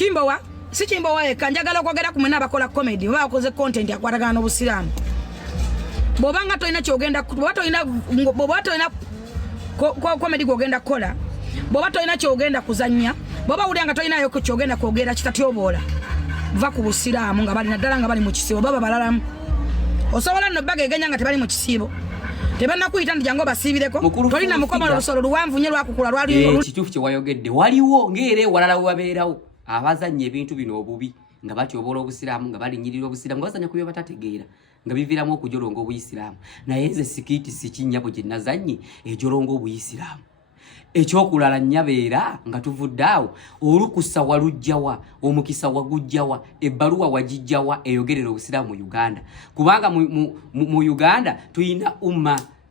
Chimbowa si Chimbowa eka njagala okwogera ku mwena abakola comedy oba akoze content akwatagana n'obusiraamu bw'obanga tolina kyogenda bw'oba tolina comedy gw'ogenda kukola bw'oba tolina kyogenda kuzannya bw'oba wulira nga tolinayo kyogenda kwogera kitatyoboola va ku busiraamu nga balina ddala nga bali mu kisiibo baba balalamu osobola nno bagegenya nga tebali mu kisiibo tebanakuyita ndi jangu basiibireko tolina mukomola olusolo luwanvu nnyo lwakukula lwali kituufu kye wayogedde waliwo ng'era ewalala we babeerawo abazannya ebintu bino obubi nga batyoboola obusiraamu nga balinyirira obusiraamu nga bazanya ku byo batategeera nga biviiramu okujolonga obuyisiraamu naye nze sikiiti sikinnyabo gye nazannye ejolonga obuyisiraamu ekyokulala nnyabeera nga tuvudde awo olukusa walujjawa omukisa wagujjawa ebbaluwa wagijjawa eyogerera obusiraamu mu Uganda kubanga mu Uganda tulina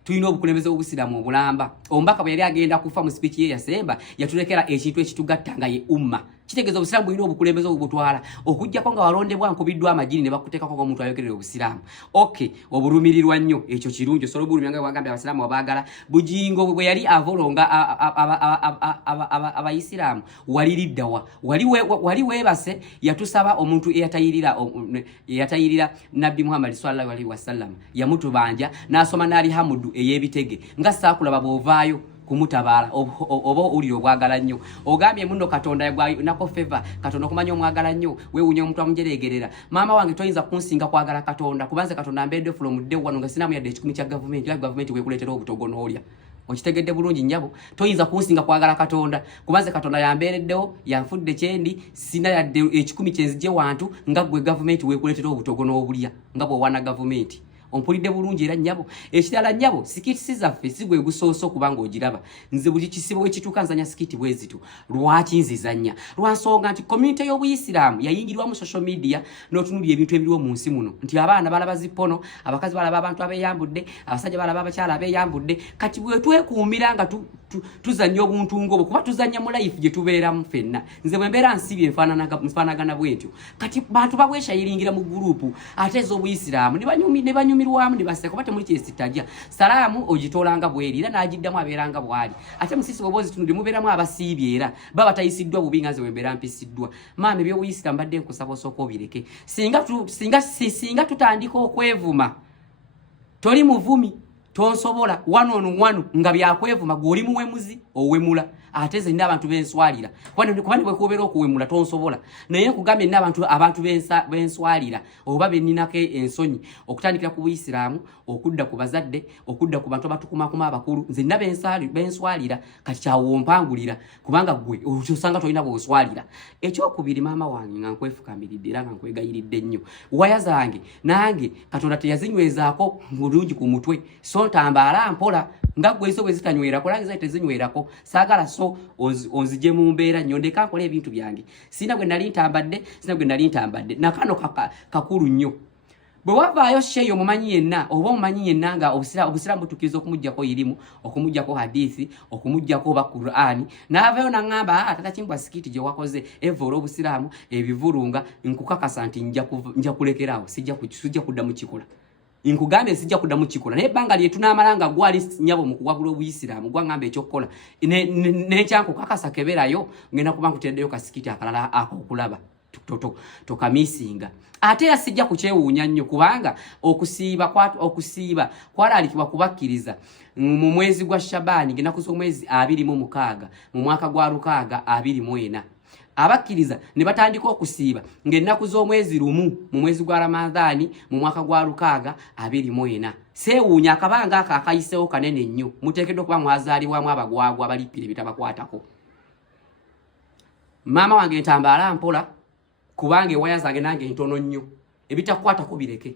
tulina obukulembeze obusiraamu obulamba omubaka bwe yali agenda kufa mu speech ye yasemba yatulekera ekintu ekitugatta nga ye umma kitegeeza obusiraamu bulina obukulembeze obutwala okujjako nga walondebwa nkubiddwa amagini ne bakuteekako ng'omuntu ayogerera obusiraamu okay obulumirirwa nnyo ekyo kirungi osobola obulumya nga bwagambye abasiraamu abaagala bujingo bwe yali avolonga abayisiraamu waliriddawa wali weebase yatusaba omuntu eyatayirira nabbi Muhammad sallallahu alaihi wasallam yamutubanja n'asoma n'ali hamudu ey'ebitege nga saakulaba bw'ovaayo kumutabala oba uli obwagala nnyo ogambye muno Katonda yagwa nako favor Katonda kumanya omwagala nnyo weewunya omuntu amujeregerera maama wange toyinza kunsinga kwagala Katonda kubanze Katonda ambedde from day one nga sinamu yadde ekikumi kya government wekuleetera obutogono olya okitegedde bulungi nnyabo toyinza kunsinga kwagala Katonda kubanze Katonda yambeereddewo yanfudde kyendi sina yadde ekikumi kyenzije wantu nga gwe government wekuleetera obutogono obulya nga bw'owana government ompulidde bulungi era nnyabo ekirala nnyabo sikiti sizaffe sigwe gusooso kubanga ogiraba nze buli kisibo ekituuka nzanya sikiti bwezitu lwaki nzizanya lwansonga nti community y'obuyisiraamu yayingirwa mu social media n'otunulira ebintu ebiriwo mu nsi muno nti abaana balaba zipono abakazi balaba abantu abeyambudde abasajja balaba abakyala abeyambudde kati bwe twekuumira nga tuzanya obuntu ng'obwo kuba tuzanya mu life gye tubeeramu ffenna nze bwe mbeera nsibye nfaanagana bwentyo kati bantu babweshayiringira mu gurupu ate ez'obuyisiraamu ne banyumirwamu ne baseka kuba temuli kyesitajja salaamu ogitoolanga bweri era n'agiddamu abeeranga bwali ate musisi bw'oboozi tunudde mubeeramu abasiibye era baba tayisiddwa bubi nga nze bwe mbeera mpisiddwa maama eby'obuyisiraamu mbadde nkusaba osooka obireke singa tutandika okwevuma toli muvumi tonsobola wano nga byakwevuma goli muwemuzi owemula ate ze n'abantu benswalira kubanga bwe kubeera okuwemula tonsobola naye nkugambye abantu benswalira oba benninako ensonyi okutandikira ku buyisiraamu okudda ku bazadde okudda ku bantu abatukumakuma abakulu nze nna benswalira kati kyawompangulira kubanga gwe osanga tolina bwoswalira ekyokubiri maama wange nga nkwefukamiridde era nga nkwegayiridde nnyo waya zange nange Katonda teyazinywezaako bulungi ku mutwe so ntambaala mpola nga gwezo bwe zitanywera kulangiza tezinywerako saagala so onzije mu mbeera nnyo ndeka nkola ebintu byange sina gwe nali ntambadde nakano kakulu nnyo bwe wavaayo sheeyo mumanyi yenna oba omumanyi yenna nga obusiraamu butukiriza okumuggyako irimu okumuggyako hadithi okumuggyako oba Qur'ani n'avaayo n'aŋŋamba tata Kimbwa sikiti gye wakoze evoola obusiraamu ebivulunga nkukakasa nti nja kulekerawo sijja kuddamu kikola nkugambye sijja kuddamu kikola naye ebbanga lye tunaamalanga gwali nnyabo mu kuwabula obuyisiraamu gwangamba ekyokukola nekyankukakasa keberayo ngenda kuba nkuteddeyo kasikiti akalala akokulaba tokamisinga ate era sijja kukyewuunya nnyo kubanga okusiiba kwalaalikibwa kubakkiriza mu mwezi gwa Shabaani ng'ennaku z'omwezi 26 mu mwaka gwa 624 abakkiriza ne batandika okusiiba ng'ennaku z'omwezi lumu mu mwezi gwa Ramadhaani mu mwaka gwa 624 seewuunya akabanga ako akayiseewo kanene nnyo muteekeddwa okuba mwazaalibwamu abagwagwa abalippira ebitabakwatako maama wange ntambaala mpola kubanga ewaya zange nange ntono nnyo ebitakwatako bireke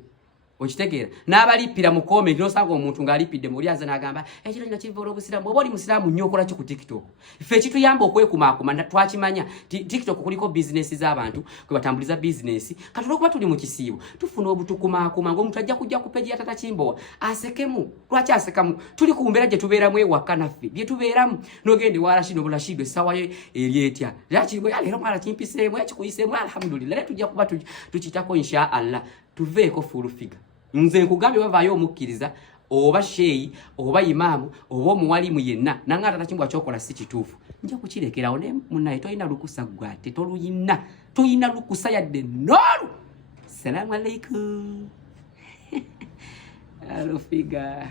okitegeera n'abalippira mu comment n'osanga omuntu ng'alippidde mu lyaze n'agamba ekiro kino kivoola obusiraamu oba oli musiraamu nnyo okola ki ku TikTok ffe ekituyamba okwekumaakuma twakimanya TikTok kuliko bizinesi z'abantu kwe batambuliza bizinesi kati olw'okuba tuli mu kisiibo tufuna obutukumaakuma ng'omuntu ajja kujja ku peegi ya Tata Kimbowa asekemu lwaki asekamu tuli ku mbeera gye tubeeramu ewaka naffe bye tubeeramu n'ogenda ewa Rashid Obulashid essaawa ye eri etya leero mwala kimpiseemu ekikuyiseemu alhamdulillah leero tujja kuba tukitako insha Allah tuveeko full figure nze nkugambye wavaayo omukkiriza oba sheeyi oba imaamu oba omuwalimu yenna nanga Tata Kimbwa kyokola si kituufu nja kukirekerawo ne munnaye tolina lukusa ggwe ate toluyina toyina lukusa yadde noolu. Assalamu alaikum. Alofiga.